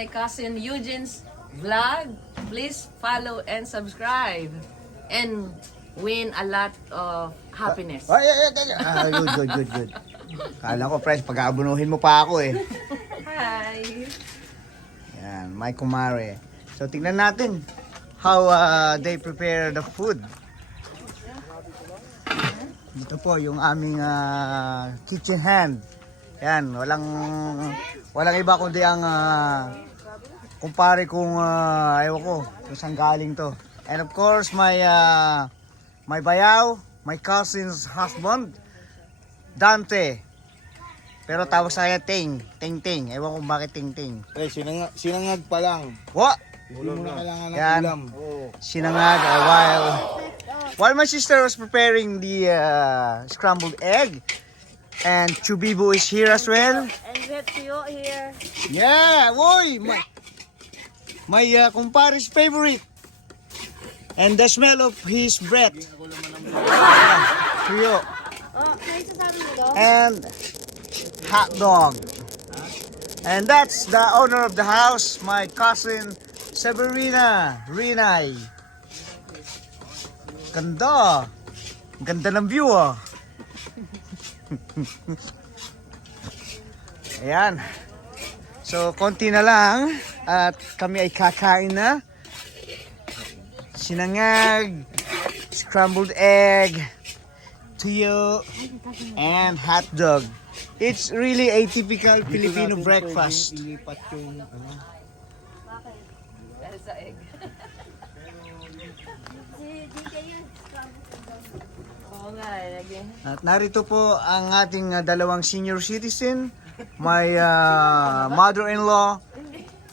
my cousin Eugene's vlog. Please follow and subscribe. And win a lot of happiness. Good. Kala ko, Pres, pag-aabunuhin mo pa ako eh. Hi! Yan, my kumare. So, tingnan natin how they prepare the food. Ito po yung aming kitchen hand. Yan, walang iba kundi ang kumpare kong ewan ko kung saan galing to. And of course, my bayaw, my cousin's husband, Dante. Pero tawag sa kanya Ting. Ewan ko bakit Ting. Eh, sinangag pa lang. What? Hindi mo na kailangan ng Yan. ulam. Sinangag while my sister was preparing the scrambled egg. And Chubibu is here as well. And we have Tio here. Yeah, boy, my kumpare's favorite. And the smell of his breath. Tuyo. Oh, may sasabi mo daw? And hot dog. And that's the owner of the house, my cousin Severina Rinay. Ganda. Ganda ng view ah. Ayan. So, konti na lang at kami ay kakain na. Sinangag, scrambled egg, tuyo, and hot dog. It's really a typical Filipino breakfast. Ilipat yung ano. Dahil sa egg. Oo nga, lagi. At narito po ang ating dalawang senior citizen, my mother-in-law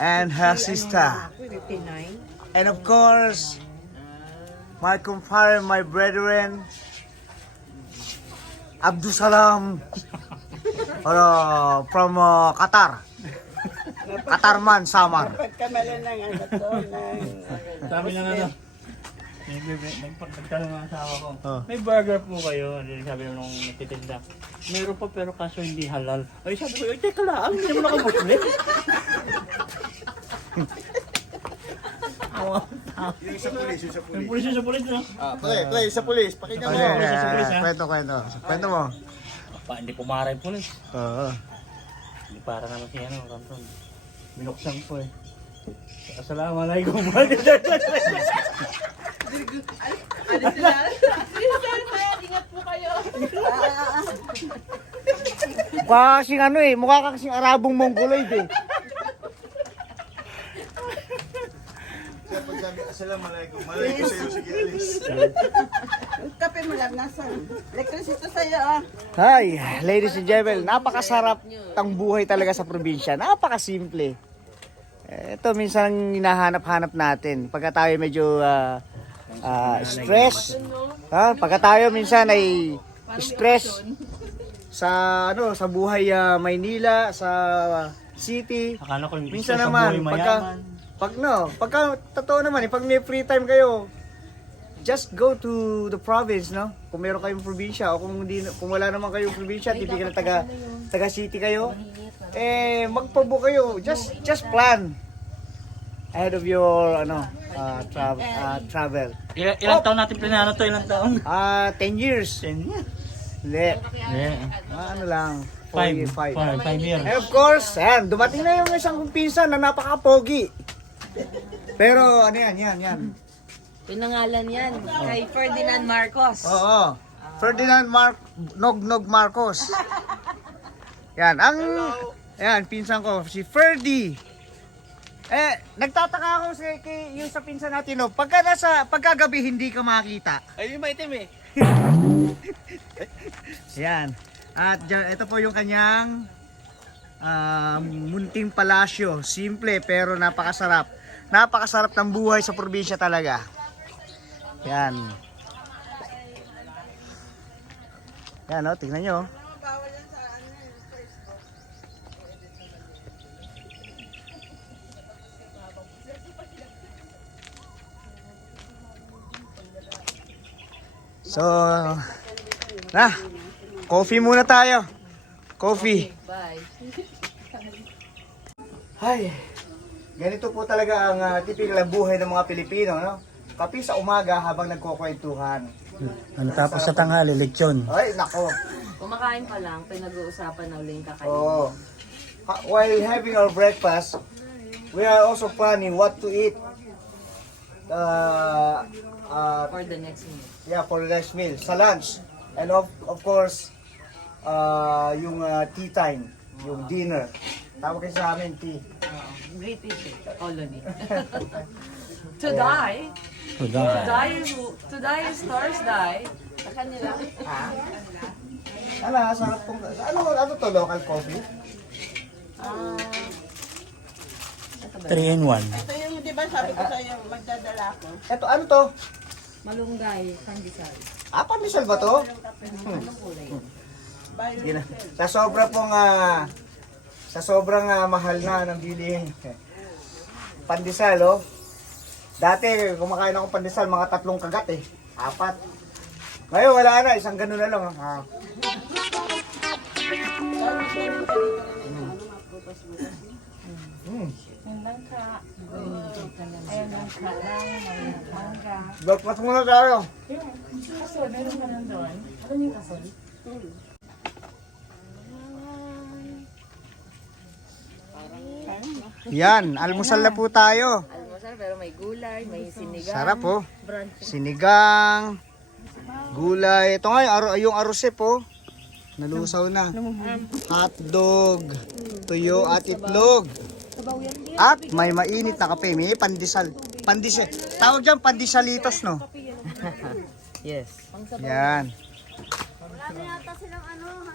and her sister. 59. And of course, my kumpare, my brethren, Abdusalam from Qatar. Qatarman, Samar. Pagkamalan ng ano to, ng... Sabi ng ano, nagtanong ng asawa ko, Oh. may burger po kayo? Sabi nung nagtitinda, meron pa pero kaso hindi halal. Ay sabi ko, teka lang, hindi mo nakamusli. Yung sa pulis, Yung pulis sa pulis, no? Play, sa pulis. Pakinggan mo. Kwento mo. Pa, hindi pumaray pulis. Oo. Hindi para naman si ano, Ramson. Binuksan ko eh. Assalamualaikum. Ingat po kayo. Mukha kasing ano eh, mukha kasing Arabong Mongoloid eh. Pagsabi, assalamualaikum. Malaikum sa'yo, sige, alis. Yung kape mo lang, nasa elektrisito sa'yo, ah. Hi, ladies and gentlemen, napakasarap ang buhay talaga sa probinsya. Napakasimple. Ito minsan ang hinahanap-hanap natin. Pagka tayo medyo stress, pagka tayo minsan ay stress sa sa buhay Maynila, sa city. Akala ko yung Minsan sa naman buhay mayaman. pagka totoo naman, pag may free time kayo, just go to the province, no? Kung meron kayong probinsya o kung wala naman kayong probinsya, typical na taga city kayo, magpabook kayo. Just plan ahead of your travel. Ilang taon natin pinano to? Ilang taon? 10 years. 10 years. Hindi. Yeah. Ano lang, 5 5 years. And of course, dumating na yung isang pinsan na napaka-pogi. Pero ano yan. Pinangalan yan kay Ferdinand Marcos. Oo. Ferdinand Nognog Marcos. Yan, pinsan ko, si Ferdy. Nagtataka ako yung sa pinsan natin, no, pagkagabi hindi ka makita. Ay, yung maitim eh. Yan. At ito po yung kanyang munting palasyo. Simple pero napakasarap. Napakasarap ng buhay sa probinsya talaga. Yan. Yan, tingnan nyo. So, coffee muna tayo. Coffee. Bye. Hi. Ganito po talaga ang typical na buhay ng mga Pilipino, no? Kape sa umaga habang nagkukwentuhan. Ano tapos sa tanghali, lechon. Ay, nako. Kumakain pa lang, pinag-uusapan na uling kakainin. Oo. While having our breakfast, we are also planning what to eat. For the next meal. Yeah, for the next meal. Sa lunch. And of course, yung tea time, yung dinner. Tawag kayo sa amin, tea. British colony. Today is Thursday. Sa kanila. Ano, sarap pong... Ano to, local coffee? 3 in 1. Ito yung, di ba sabi ko sa'yo, magdadala ako. Eto, ano to? Malunggay, pandesal. Pandesal ba to? Bayo. Sa sobra pong... sa sobrang mahal na ng bilihin. Pandesal, oh. Dati, kumakain ako pandesal, mga 3 kagat eh. 4. Ngayon, wala na. Isang ganun na lang. Breakfast muna tayo. Yan, almusal na po tayo. Almusal, pero may gulay, may sinigang. Sarap po. Sinigang, gulay. Ito nga, yung arroz po. Nalusaw na. Hotdog, tuyo at itlog. At may mainit na kape. May pandesal. Pandesal. Tawag dyan, pandesalitos, no? Yes. Yan.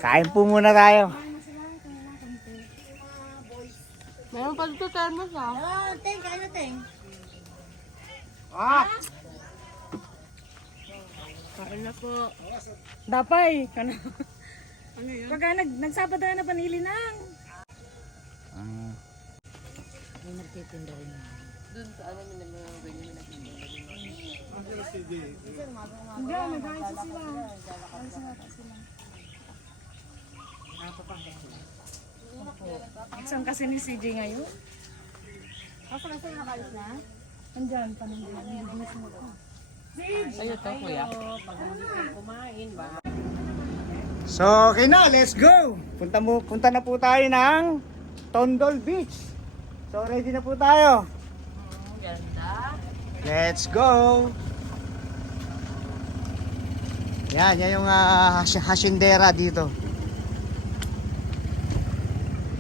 Kain po muna tayo. Meron pa dito thermos ah. Kain na po. Dapay. Ano yun? Pagka nagsabado na panili nang. Doon sa ano nila mga ganyan na Hindi, nag-ayos sila. Exam kasi ni CJ ngayon. Ako na sa'yo nakalis na? Andyan, panunggay. Sa'yo to, kuya. So, okay na, let's go! Punta na po tayo ng Tondol Beach. So, ready na po tayo. Ganda. Let's go! Yan yung hasyendera dito.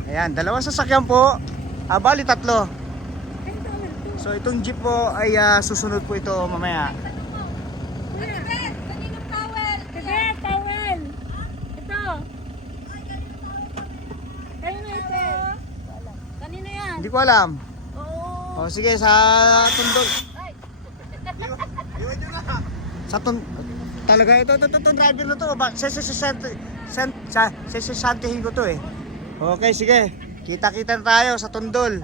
Ayan, 2 sasakyan po. Bali 3. So, itong jeep po ay susunod po ito mamaya. Bebe, towel! Ito! Kanino ito? Kanino yan? Hindi ko alam. O sige, sa Tondol. Sa talaga ito driver na to. Sesantihin ko to eh. Okay, sige. Kita-kita na tayo sa Tondol.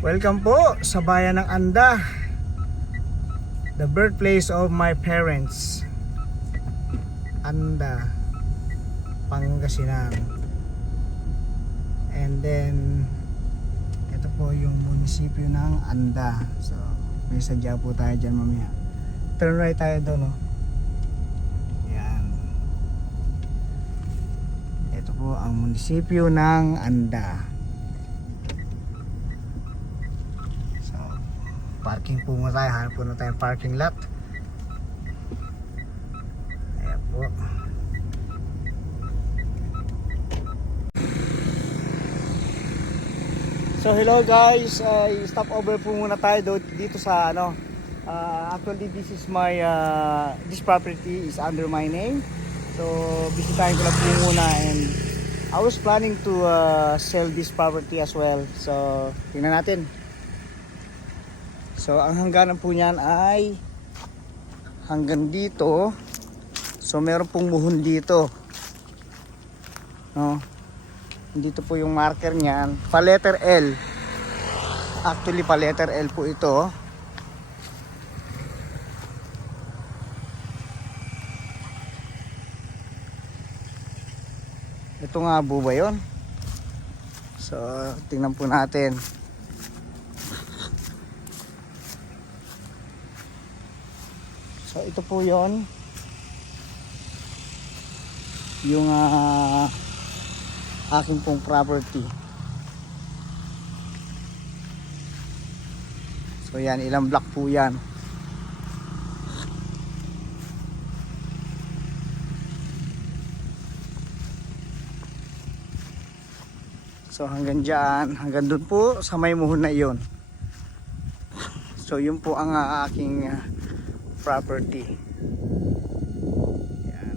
Welcome po sa bayan ng Anda, the birthplace of my parents. Anda, Pangasinan. And then ito po yung munisipyo ng Anda. So may sadya po tayo dyan mamaya. Turn right tayo doon, no? Yan. Ito po ang munisipyo ng Anda. So parking po muna tayo. Hanap po na tayong parking lot. Ayan po. So hello guys, stop over po muna tayo dito sa ano. Actually this is my this property is under my name. So bisitahin ko lang po muna, and I was planning to sell this property as well. So tingnan natin. So ang hangganan po niyan ay hanggang dito. So meron pong muhon dito. No? Dito po yung marker niyan, pa letter L. Actually pa letter L po ito. Ito nga po ba yun? So tingnan po natin. So ito po yon, yung aking pong property. So yan, ilang block po yan. So hanggang dyan, hanggang dun po sa may muhon na iyon. So yun po ang aking property. Yan.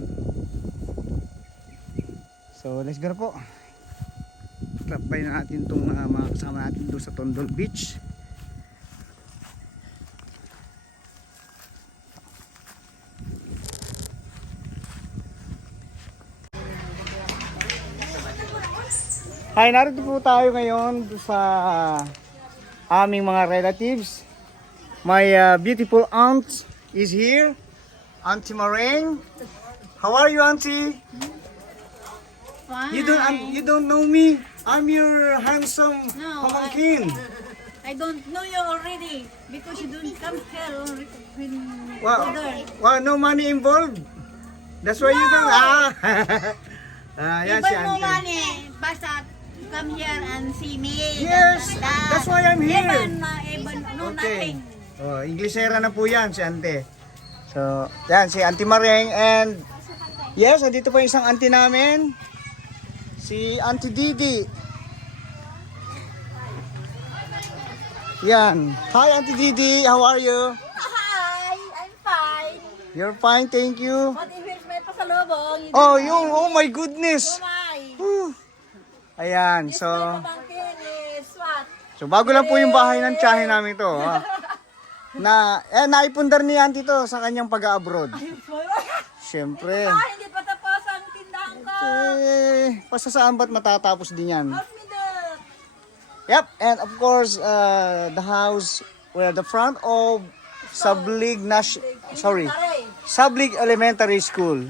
So let's go na po. Stop by na natin itong mga kasama natin doon sa Tondol Beach. Hi, narito po tayo ngayon sa aming mga relatives. My beautiful aunt is here, Auntie Mareng. How are you, Auntie? Fine. You don't know me. I'm your handsome No, pamangkin. I don't know you already because you don't come here when Wow, other. wow, no money involved. That's why you don't. Yan si Even no Auntie. money, basta come here and see me. Yes, that's why I'm here. Even no Okay. nothing. Oh, Inglesera na po yan si Ante. So, yan si Auntie Mareng, and yes, andito po yung isang auntie namin. Si Auntie Didi. Yan. Hi Auntie Didi, how are you? Hi, I'm fine. You're fine, thank you. What if it's may pasalubong? Oh, yung, oh my goodness. Why? Whew. Ayan, so Pamangkin is what? bago lang po yung bahay ng tiyahin namin to. Naipundar ni Auntie to sa kanyang pag-abroad. Siyempre. Hindi pa tapos ang tindahan ko. Pasasaan ba't matatapos din yan? Help me there. Yep, and of course, the house, the front of Sablig Sablig Elementary School.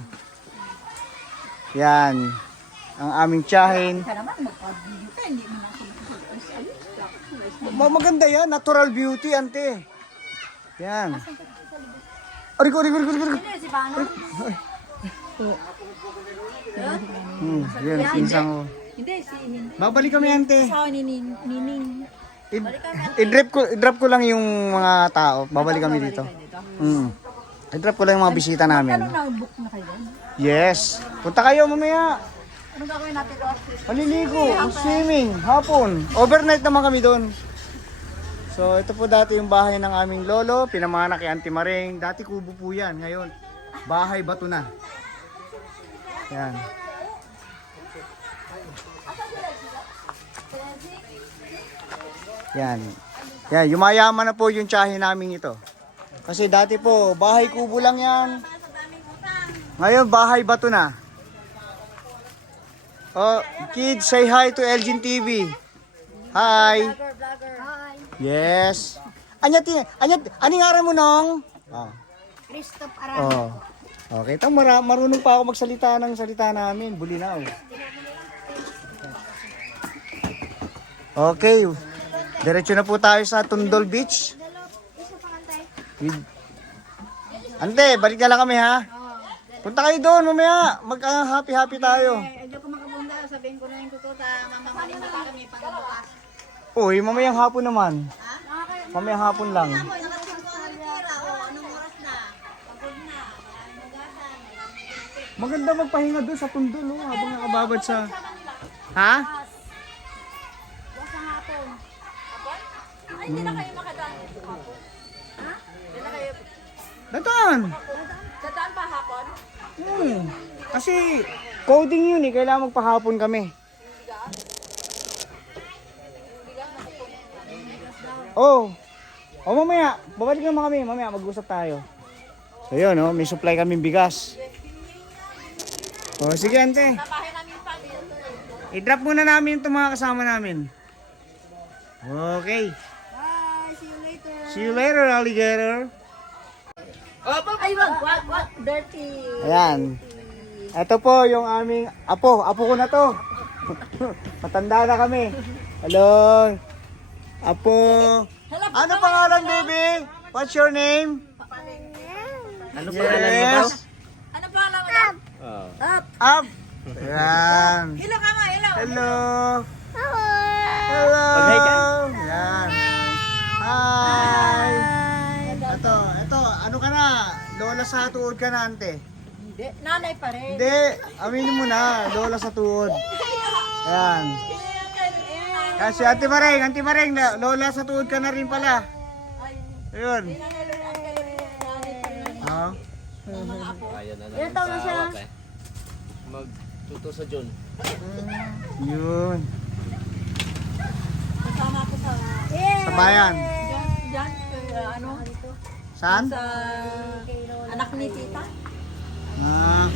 Yan, ang aming tiyahin. Maganda yan, natural beauty, ante. Yan. Ariko. Si Bano? Yan, pinsang ko. Hindi, si Babalik kami, ante. asawa ni Nining. I-drop ko lang yung mga tao. Babalik kami dito. I-drop ko lang yung mga bisita namin. Na-book na kayo doon? Yes. Punta kayo mamaya. Anong gagawin natin doon? Maliligo, swimming, hapon. Overnight naman kami doon. So ito po dati yung bahay ng aming lolo. Pinamana kay Auntie Mareng. Dati kubo po yan. Ngayon, bahay bato na. Yan. Yan. Yan, yumayaman na po yung tiyahin namin ito. Kasi dati po, bahay kubo lang yan. Ngayon, bahay bato na. Oh, kids, say hi to Elgin TV. Hi. Vlogger. Hi. Yes. Ani nga mo nong? Oh. Christoph Aran. Oh. Okay, marunong pa ako magsalita ng salita namin. Bulinaw. Okay. Diretso na po tayo sa Tundol Beach. Ante, balik na lang kami ha. Punta kayo doon mamaya. Mag-happy-happy tayo. Medyo ko makapunta, sabihin ko na yung tututa, mamahalin na kami pagbukas. Uy, mamayang hapon naman. Mamayang hapon lang. Maganda magpahinga doon sa Tundol oh, habang nakababad sa... Ha? Ay, hindi na kayo makadaan. Dadaan! Dadaan pa hapon? Kasi coding yun eh, kailangan magpahapon kami. Oh, mamaya, babalik naman kami, mamaya mag-usap tayo. So yun oh, may supply kaming bigas. Oh, sige ante. I-drop muna namin itong mga kasama namin. Okay. Bye, see you later. See you later, alligator. Ay, wag, dirty. Ayan. Ito po yung aming apo. Apo ko na to. Matanda na kami. Hello. Apo. Ano pangalan, baby? What's your name? Ano Yes. Ano pa alam mo? Up. Ayan. Hello ka ma, hello. Hello. Hello. Mag-hi ka. Ayan. Hi. Ito, ano ka na? Lola sa tuod ka na, ante. Hindi, nanay pa rin. Hindi, aminin mo na, lola sa tuod. Ayan. Kasi Ate Mareng, lola sa tuod ka na rin pala. Ayun. Oh. Ilan taon na siya? Magtuto sa John. Yun. Kasama ko sa Sa bayan. dyan, ano, Saan? sa anak ni tita. Ah.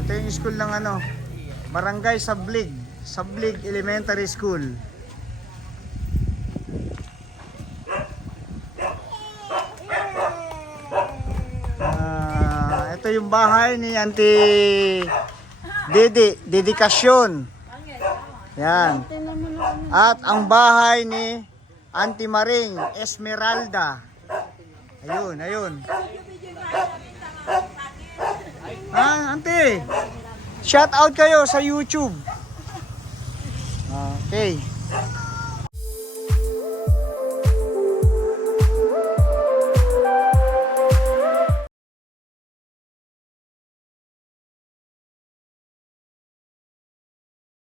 Ito yung school ng ano, Barangay Sablig. Sablig Elementary School. Ito yung bahay ni Auntie Dedikasyon. Yan. At ang bahay ni Auntie Maring Esmeralda. Ayun. Auntie. Shout out kayo sa YouTube. Okay.